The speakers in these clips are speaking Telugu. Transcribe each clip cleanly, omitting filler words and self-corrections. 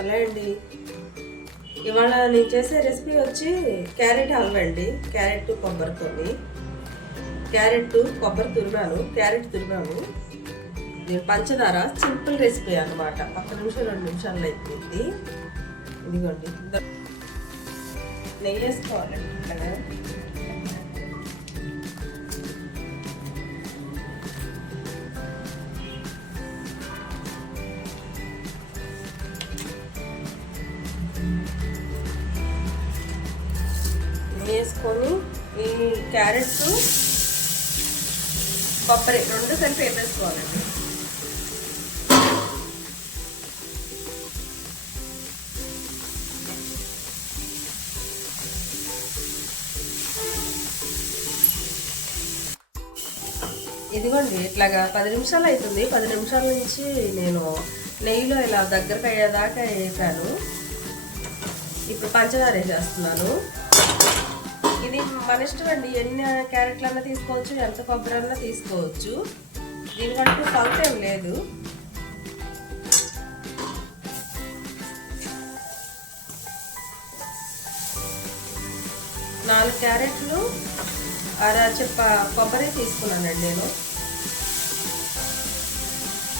అలా అండి. ఇవాళ నేను చేసే రెసిపీ వచ్చి క్యారెట్ హల్వా అండి. క్యారెట్ కొబ్బరితోని, క్యారెట్ కొబ్బరి తురిమాను. నేను పంచదార సింపుల్ రెసిపీ అన్నమాట. 1 నిమిషం 2 నిమిషాల్లో అయిపోయింది. ఇదిగోండి, నెయ్యి వేసుకోవాలండి. ఇట్లాగా వేసుకొని ఈ క్యారెట్ కొబ్బరి 2 కలిపి వేపేసుకోవాలండి. ఇదిగోండి, ఇట్లాగా 10 నిమిషాలు అవుతుంది. 10 నిమిషాల నుంచి నేను నెయ్యిలో ఇలా దగ్గరకు అయ్యేదాకా వేసాను. ఇప్పుడు పంచదార వేసేస్తున్నాను. ఇది మన ఇష్టం అండి. ఎన్ని క్యారెట్లన్నా తీసుకోవచ్చు, ఎంత కొబ్బరి అన్నా తీసుకోవచ్చు. దీనికంటూ కొలత ఏం లేదు. నాలుగు క్యారెట్లు అర చెప్ప కొబ్బరి తీసుకున్నానండి నేను.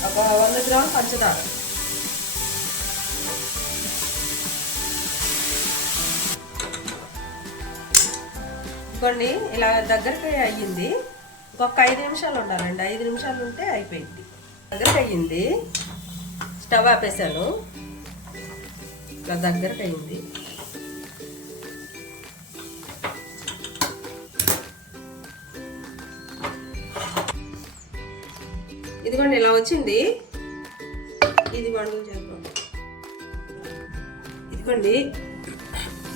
ఒక 100 గ్రాముల పంచదార, ఇవ్వండి. ఇలా దగ్గరికి అయ్యింది. ఇంకొక 5 నిమిషాలు ఉండాలండి. 5 నిమిషాలు ఉంటే అయిపోయింది. దగ్గరికి అయ్యింది. స్టవ్ ఆపేసాను. ఇలా దగ్గరికి అయ్యింది. ఇదిగోండి, ఇలా వచ్చింది. ఇది వండలు చేద్దాం. ఇదిగోండి,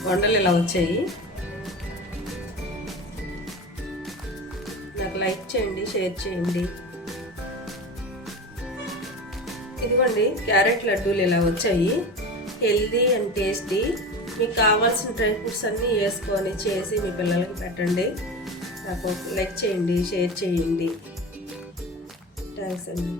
వండలు ఇలా వచ్చాయి. నాకు లైక్ చేయండి, షేర్ చేయండి. ఇదిగోండి, క్యారెట్ లడ్డూలు ఇలా వచ్చాయి. Healthy and tasty. మీకు కావాల్సిన డ్రై ఫ్రూట్స్ అన్నీ వేసుకొని చేసి మీ పిల్లలకి పెట్టండి. నాకు లైక్ చేయండి, షేర్ చేయండి. థ్యాంక్స్ అండి.